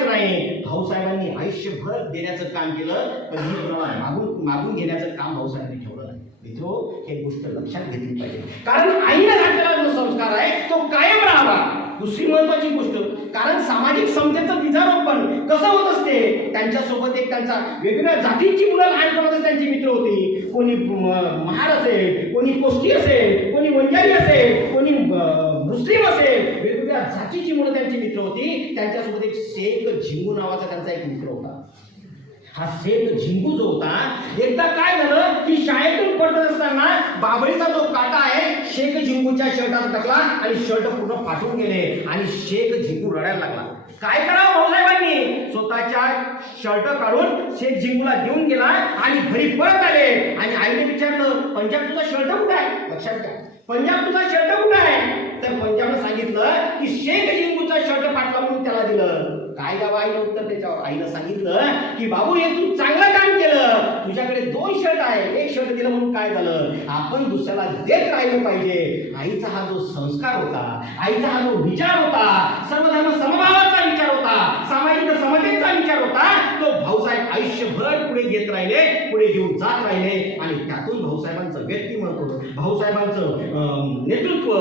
नाही. भाऊसाहेबांनी आयुष्यभर देण्याचं काम केलं, कधी कोणाला मागून घेण्याचं काम भाऊसाहेबांनी ठेवलं नाही. मित्रो, हे गोष्ट लक्षात घेतली पाहिजे, कारण आईने घातलेला जो संस्कार आहे तो कायम राहावा. दुसरी महत्वाची गोष्ट, कारण सामाजिक समतेचं बीजारोपण कसं होत असते, त्यांच्यासोबत एक त्यांचा वेगवेगळ्या जातींची मुलं लहानपणातच त्यांची मित्र होती. कोणी महार असेल, कोणी कोष्टी असेल, कोणी वंजारी असेल, कोणी मुस्लिम असेल, वेगवेगळ्या जातीची मुलं त्यांची मित्र होती. त्यांच्यासोबत एक शेख झिंगू नावाचा त्यांचा एक मित्र होता. हा शेख झिंगू जो होता, एकदा काय झालं की शाळेतून पडत असताना बाबळीचा जो काटा आहे शेख झिंगूच्या शर्टात टाकला आणि शर्ट पूर्ण फाटून गेले आणि शेख झिंगू रडायला लागला. काय करावं भाऊसाहेबांनी, स्वतःच्या शर्ट काढून शेख झिंगूला देऊन गेला आणि घरी परत आले आणि आईने विचारलं, पंजाब तुझा शर्ट कुठे आहे? लक्षात घ्या, पंजाब तुझा शर्ट कुठे आहे? तर पंजाबने सांगितलं की शेख झिंगूचा शर्ट फाटला म्हणून त्याला दिलं. काय द्यावं आईनं उत्तर त्याच्यावर? आईनं सांगितलं की बाबू, हे तू चांगलं काम केलं, तुझ्याकडे 2 शर्ट आहे, 1 शर्ट दिलं म्हणून काय झालं, आपण दुसऱ्याला देत राहिलं पाहिजे. आईचा हा जो संस्कार होता, आईचा हा जो विचार होता, सर्वधर्म समभावाचा विचार होता, सामाजिक समतेचा विचार होता, तो भाऊसाहेब आयुष्यभर पुढे घेत राहिले, पुढे घेऊन जात राहिले आणि त्यातून भाऊसाहेबांचं व्यक्तिमत्व, भाऊसाहेबांचं नेतृत्व